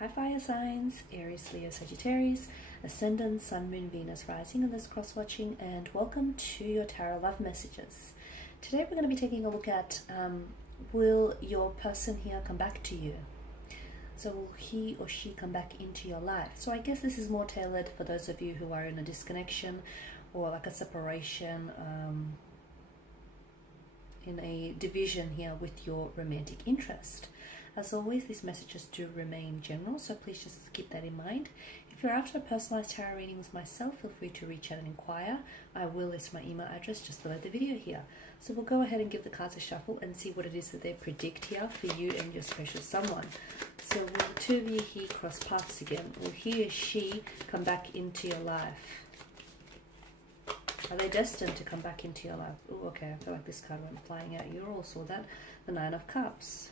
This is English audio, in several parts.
Hi fire signs, Aries, Leo, Sagittarius, Ascendant, Sun, Moon, Venus, Rising in this cross-watching, and welcome to your Tarot Love Messages. Today we're going to be taking a look at will your person here come back to you? So will he or she come back into your life? So I guess this is more tailored for those of you who are in a disconnection or like a separation, in a division here with your romantic interest. As always, these messages do remain general, so please just keep that in mind. If you're after a personalized tarot reading with myself, feel free to reach out and inquire. I will list my email address just below the video here. So we'll go ahead and give the cards a shuffle and see what it is that they predict here for you and your special someone. So will the two of you here cross paths again? Will he or she come back into your life? Are they destined to come back into your life? Oh, okay, I feel like this card went flying out. You all saw that. The Nine of Cups.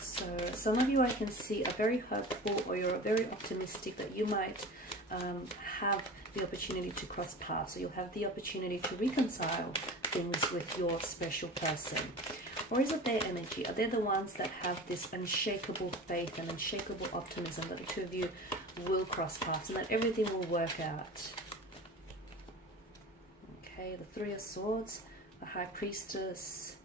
So some of you I can see are very hopeful, or you're very optimistic that you might have the opportunity to cross paths, or you'll have the opportunity to reconcile things with your special person. Or is it their energy? Are they the ones that have this unshakable faith and unshakable optimism that the two of you will cross paths and that everything will work out? Okay, the Three of Swords, the High Priestess,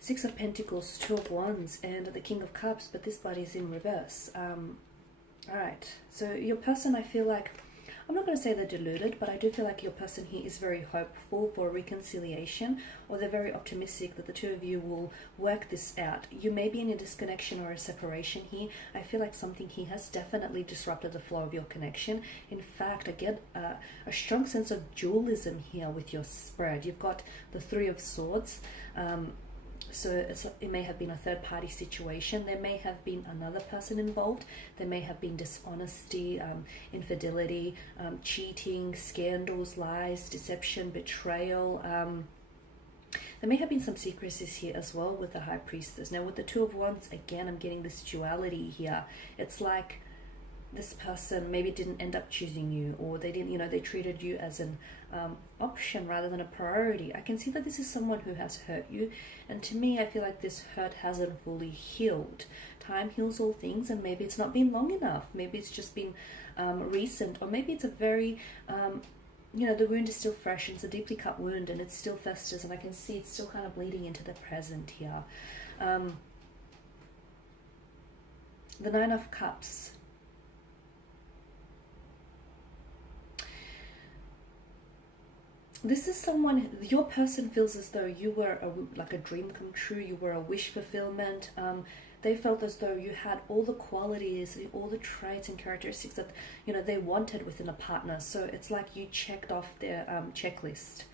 Six of Pentacles, Two of Wands, and the King of Cups, but this body is in reverse. Alright, so your person, I feel like, I'm not going to say they're deluded, but I do feel like your person here is very hopeful for reconciliation, or they're very optimistic that the two of you will work this out. You may be in a disconnection or a separation here. I feel like something here has definitely disrupted the flow of your connection. In fact, I get a strong sense of dualism here with your spread. You've got the Three of Swords. So it may have been a third-party situation. There may have been another person involved. There may have been dishonesty, infidelity, cheating, scandals, lies, deception, betrayal. There may have been some secrecies here as well with the High Priestess. Now with the Two of Wands, again, I'm getting this duality here. It's like this person maybe didn't end up choosing you, or they didn't, they treated you as an option rather than a priority. I can see that this is someone who has hurt you, and to me, I feel like this hurt hasn't fully healed. Time heals all things, and maybe it's not been long enough. Maybe it's just been recent, or maybe it's a very, the wound is still fresh, and it's a deeply cut wound, and it still festers, and I can see it's still kind of bleeding into the present here. The Nine of Cups. This is someone, your person feels as though you were like a dream come true, you were a wish fulfillment. They felt as though you had all the qualities, all the traits and characteristics that, they wanted within a partner. So it's like you checked off their checklist.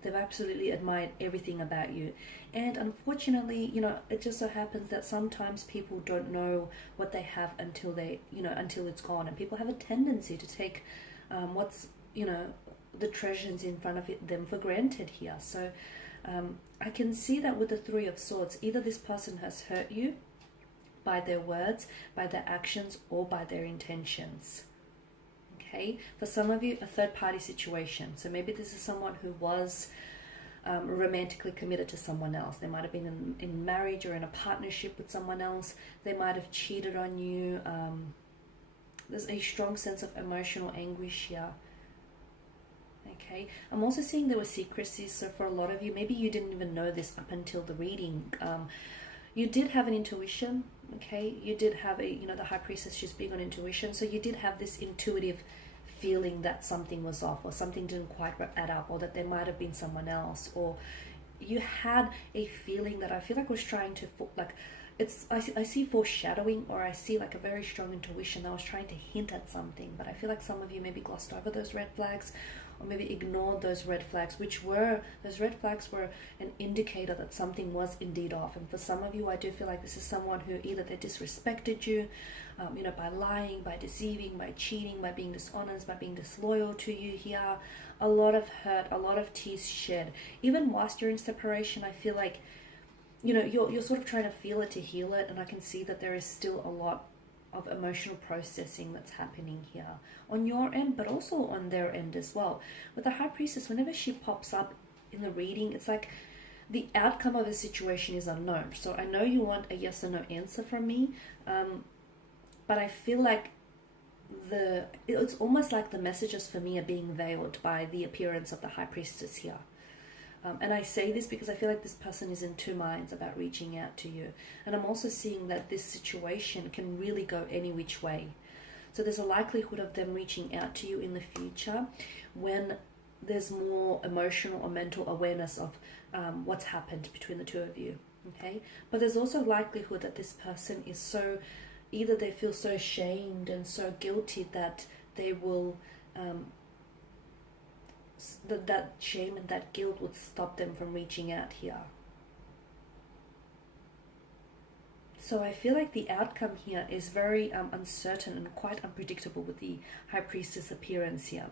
They've absolutely admired everything about you. And unfortunately, it just so happens that sometimes people don't know what they have until they, until it's gone. And people have a tendency to take what's, the treasures in front of them for granted here. So I can see that with the Three of Swords, either this person has hurt you by their words, by their actions, or by their intentions. Okay, for some of you, a third-party situation. So maybe this is someone who was romantically committed to someone else. They might have been in marriage or in a partnership with someone else. They might have cheated on you. There's a strong sense of emotional anguish here. Okay, I'm also seeing there were secrecies. So for a lot of you, maybe you didn't even know this up until the reading. You did have an intuition. Okay, you did have the High Priestess, she's big on intuition. So you did have this intuitive feeling that something was off, or something didn't quite add up, or that there might have been someone else, or you had a feeling that I feel like was trying to, like, I see foreshadowing, or I see like a very strong intuition that was trying to hint at something. But I feel like some of you maybe glossed over those red flags, or maybe ignored those red flags, those red flags were an indicator that something was indeed off. And for some of you, I do feel like this is someone who either they disrespected you, by lying, by deceiving, by cheating, by being dishonest, by being disloyal to you here. A lot of hurt, a lot of tears shed. Even whilst you're in separation, I feel like you're sort of trying to feel it to heal it, and I can see that there is still a lot of emotional processing that's happening here on your end, but also on their end as well. With the High Priestess, whenever she pops up in the reading, it's like the outcome of the situation is unknown. So I know you want a yes or no answer from me, but I feel like it's almost like the messages for me are being veiled by the appearance of the High Priestess here. And I say this because I feel like this person is in two minds about reaching out to you. And I'm also seeing that this situation can really go any which way. So there's a likelihood of them reaching out to you in the future when there's more emotional or mental awareness of what's happened between the two of you. Okay? But there's also likelihood that this person is so, either they feel so ashamed and so guilty that they will, that shame and that guilt would stop them from reaching out here. So I feel like the outcome here is very uncertain and quite unpredictable with the High Priestess appearance here.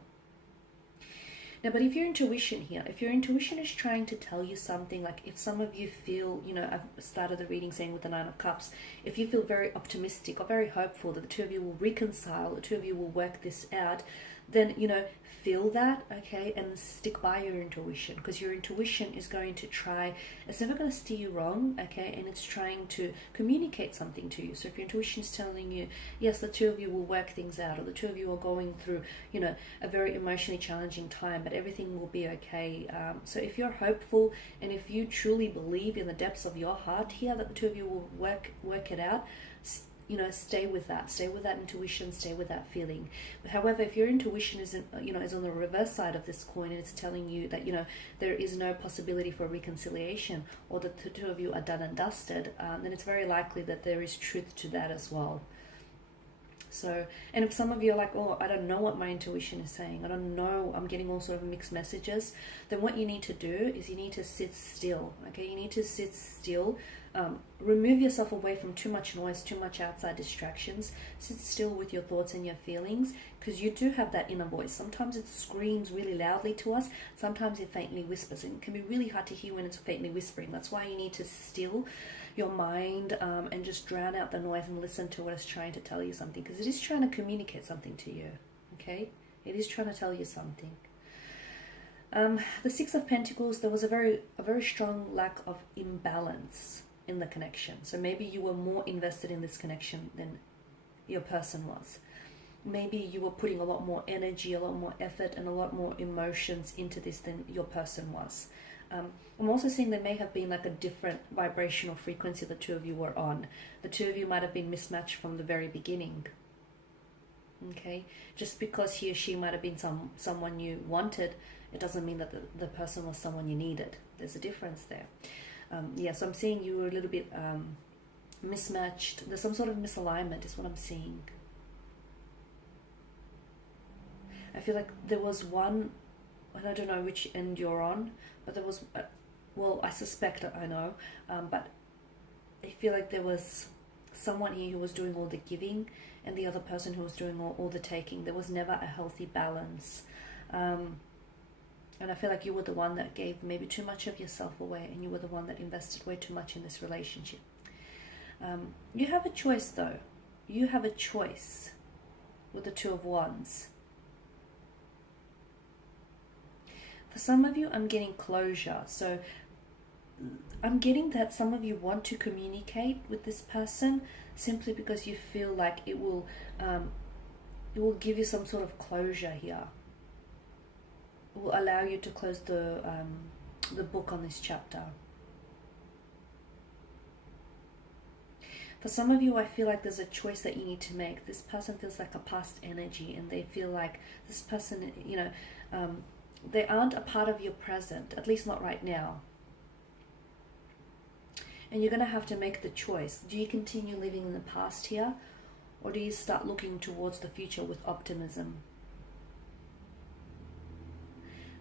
Now, but if your intuition here, if your intuition is trying to tell you something, like if some of you feel, you know, I've started the reading saying with the Nine of Cups, if you feel very optimistic or very hopeful that the two of you will reconcile, the two of you will work this out, then, you know, feel that, okay, and stick by your intuition, because your intuition is going to try, it's never going to steer you wrong, okay, and it's trying to communicate something to you. So if your intuition is telling you, yes, the two of you will work things out, or the two of you are going through, you know, a very emotionally challenging time, but everything will be okay. So if you're hopeful, and if you truly believe in the depths of your heart here that the two of you will work it out, you know, stay with that intuition, stay with that feeling. However, if your intuition isn't, you know, is on the reverse side of this coin, and it's telling you that, you know, there is no possibility for reconciliation, or that the two of you are done and dusted, then it's very likely that there is truth to that as well. So, and if some of you are like, oh, I don't know what my intuition is saying, I don't know, I'm getting all sort of mixed messages, then what you need to do is you need to sit still, okay? You need to sit still, remove yourself away from too much noise, too much outside distractions, sit still with your thoughts and your feelings, because you do have that inner voice. Sometimes it screams really loudly to us, sometimes it faintly whispers, and it can be really hard to hear when it's faintly whispering. That's why you need to still your mind and just drown out the noise and listen to what it's trying to tell you something, because it is trying to communicate something to you, okay? It is trying to tell you something. The Six of Pentacles, there was a very strong lack of imbalance in the connection. So maybe you were more invested in this connection than your person was. Maybe you were putting a lot more energy, a lot more effort, and a lot more emotions into this than your person was. I'm also seeing there may have been like a different vibrational frequency the two of you were on. The two of you might have been mismatched from the very beginning. Okay? Just because he or she might have been someone you wanted, it doesn't mean that the person was someone you needed. There's a difference there. Yeah, so I'm seeing you were a little bit mismatched. There's some sort of misalignment is what I'm seeing. I feel like there was one, and I don't know which end you're on, but there was, well, I suspect I know, but I feel like there was someone here who was doing all the giving and the other person who was doing all the taking. There was never a healthy balance. And I feel like you were the one that gave maybe too much of yourself away, and you were the one that invested way too much in this relationship. You have a choice though. You have a choice with the Two of Wands. For some of you, I'm getting closure. So I'm getting that some of you want to communicate with this person simply because you feel like it will give you some sort of closure here. It will allow you to close the book on this chapter. For some of you, I feel like there's a choice that you need to make. This person feels like a past energy, and they feel like this person, you know, they aren't a part of your present, at least not right now. And you're going to have to make the choice. Do you continue living in the past here, or do you start looking towards the future with optimism?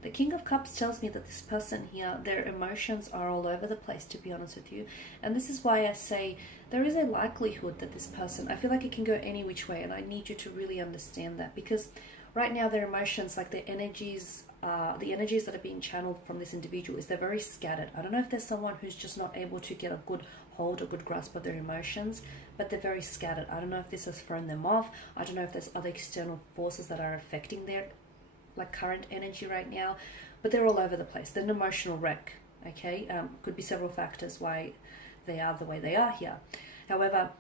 The King of Cups tells me that this person here, their emotions are all over the place, to be honest with you. And this is why I say there is a likelihood that this person, I feel like it can go any which way, and I need you to really understand that, because right now their emotions, like their energies, the energies that are being channeled from this individual they're very scattered. I don't know if there's someone who's just not able to get a good hold, a good grasp of their emotions, but they're very scattered. I don't know if this has thrown them off. I don't know if there's other external forces that are affecting their like current energy right now, but they're all over the place. They're an emotional wreck. Okay, could be several factors why they are the way they are here. However,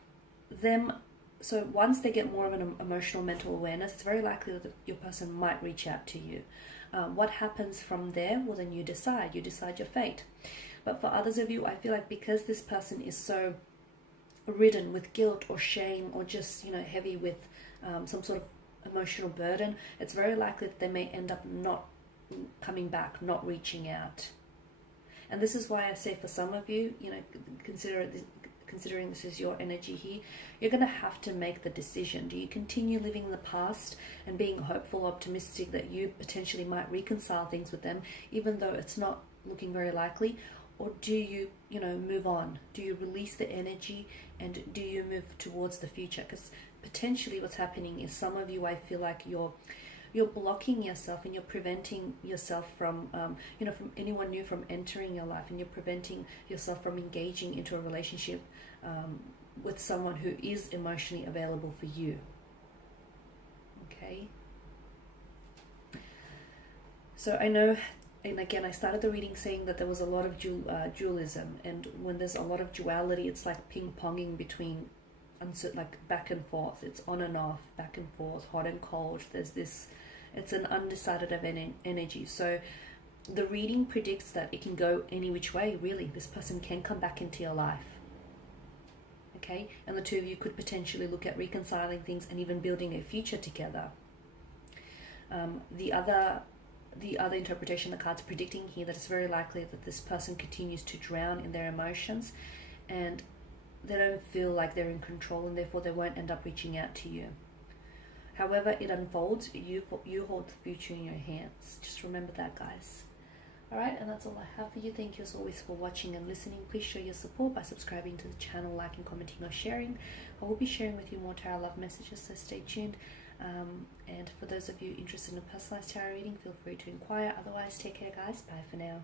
so once they get more of an emotional mental awareness, it's very likely that your person might reach out to you. What happens from there? Well, then you decide your fate. But for others of you, I feel like because this person is so ridden with guilt or shame, or just, you know, heavy with some sort of emotional burden, it's very likely that they may end up not coming back, not reaching out. And this is why I say, for some of you, you know, considering this is your energy here, you're going to have to make the decision. Do you continue living in the past and being hopeful, optimistic that you potentially might reconcile things with them, even though it's not looking very likely? Or do you, you know, move on? Do you release the energy, and do you move towards the future? Because potentially what's happening is, some of you, I feel like you're blocking yourself, and you're preventing yourself from, you know, from anyone new from entering your life, and you're preventing yourself from engaging into a relationship with someone who is emotionally available for you. Okay. So I know, and again, I started the reading saying that there was a lot of dualism, and when there's a lot of duality, it's like ping-ponging between, like back and forth. It's on and off, back and forth, hot and cold. There's this, it's an undecided of energy. So the reading predicts that it can go any which way, really. This person can come back into your life. Okay, and the two of you could potentially look at reconciling things and even building a future together. The other interpretation the card's predicting here, that it's very likely that this person continues to drown in their emotions, and they don't feel like they're in control, and therefore they won't end up reaching out to you. However it unfolds, you hold the future in your hands. Just remember that, guys. Alright, and that's all I have for you. Thank you as always for watching and listening. Please show your support by subscribing to the channel, liking, commenting, or sharing. I will be sharing with you more tarot love messages, so stay tuned. And for those of you interested in a personalized tarot reading, feel free to inquire. Otherwise, take care, guys. Bye for now.